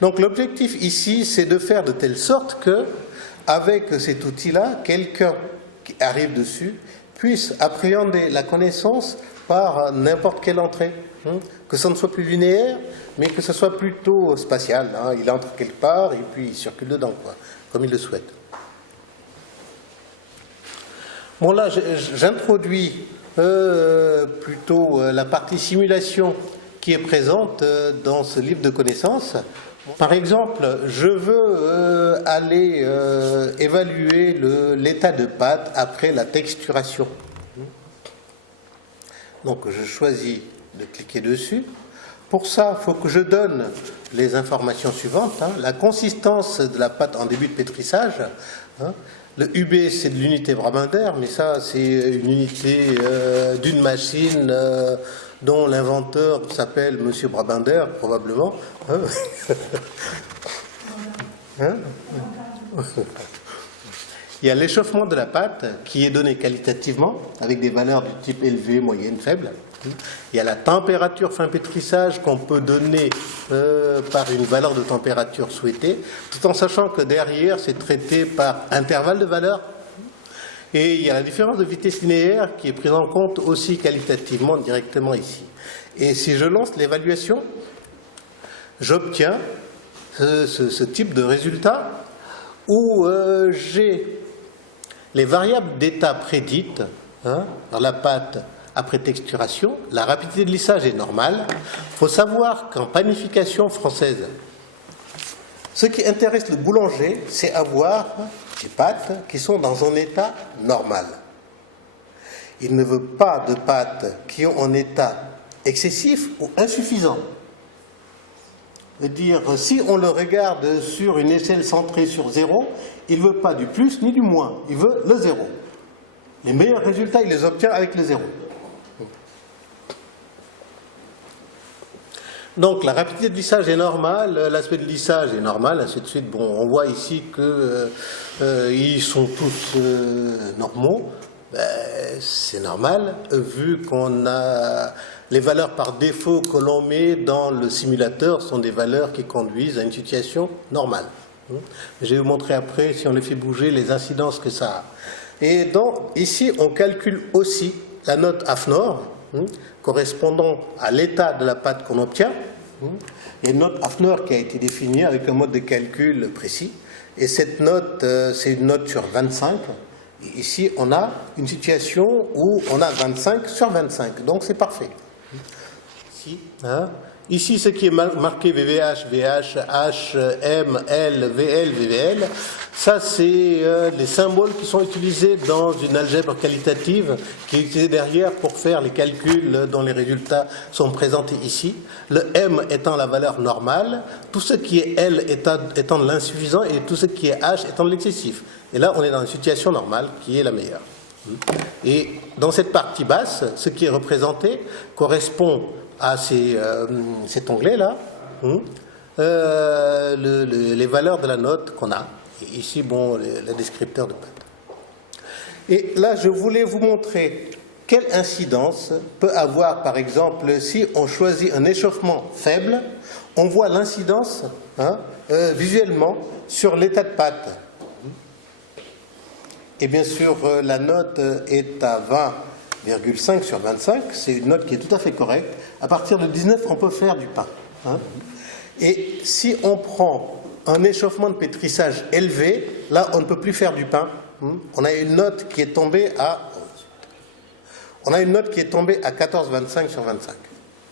Donc l'objectif ici, c'est de faire de telle sorte que, avec cet outil-là, quelqu'un qui arrive dessus puisse appréhender la connaissance par n'importe quelle entrée. Que ce ne soit plus linéaire, mais que ce soit plutôt spatial. Il entre quelque part et puis il circule dedans, quoi, comme il le souhaite. Bon, là, j'introduis plutôt la partie simulation qui est présente dans ce livre de connaissances. Par exemple, je veux aller évaluer l'état de pâte après la texturation. Donc, je choisis de cliquer dessus. Pour ça, il faut que je donne les informations suivantes. La consistance de la pâte en début de pétrissage. Le UB, c'est de l'unité Brabender, mais ça, c'est une unité d'une machine dont l'inventeur s'appelle Monsieur Brabender, probablement. Il y a l'échauffement de la pâte qui est donné qualitativement avec des valeurs du type élevé, moyenne, faible. Il y a la température fin pétrissage qu'on peut donner par une valeur de température souhaitée, tout en sachant que derrière c'est traité par intervalle de valeur. Et il y a la différence de vitesse linéaire qui est prise en compte aussi qualitativement directement ici. Et si je lance l'évaluation, j'obtiens ce type de résultat où j'ai les variables d'état prédites dans la pâte après texturation. La rapidité de lissage est normale. Il faut savoir qu'en panification française, ce qui intéresse le boulanger, c'est avoir des pâtes qui sont dans un état normal. Il ne veut pas de pâtes qui ont un état excessif ou insuffisant. C'est-à-dire, si on le regarde sur une échelle centrée sur 0, il ne veut pas du plus ni du moins, il veut le 0. Les meilleurs résultats, il les obtient avec le 0. Donc la rapidité de lissage est normale, l'aspect de lissage est normal, ainsi de suite. Bon, on voit ici qu'ils sont tous normaux. C'est normal, vu qu'on a les valeurs par défaut que l'on met dans le simulateur sont des valeurs qui conduisent à une situation normale. Je vais vous montrer après, si on les fait bouger, les incidences que ça a. Et donc, ici, on calcule aussi la note AFNOR, correspondant à l'état de la pâte qu'on obtient. Et une note AFNOR qui a été définie avec un mode de calcul précis. Et cette note, c'est une note sur 25. Et ici, on a une situation où on a 25 sur 25. Donc, c'est parfait. Ici, ce qui est marqué VVH, VH, H, M, L, VL, VVL, ça c'est les symboles qui sont utilisés dans une algèbre qualitative qui est utilisée derrière pour faire les calculs dont les résultats sont présentés ici. Le M étant la valeur normale, tout ce qui est L étant de l'insuffisant et tout ce qui est H étant de l'excessif. Et là, on est dans une situation normale qui est la meilleure. Et dans cette partie basse, ce qui est représenté correspond à cet onglet-là, les valeurs de la note qu'on a. Et ici, bon, le descripteur de pâte. Et là, je voulais vous montrer quelle incidence peut avoir, par exemple, si on choisit un échauffement faible, on voit l'incidence visuellement sur l'état de pâte. Et bien sûr, la note est à 20,5 sur 25, c'est une note qui est tout à fait correcte. À partir de 19, on peut faire du pain. Et si on prend un échauffement de pétrissage élevé, là, on ne peut plus faire du pain. On a une note qui est tombée à 14,25 sur 25.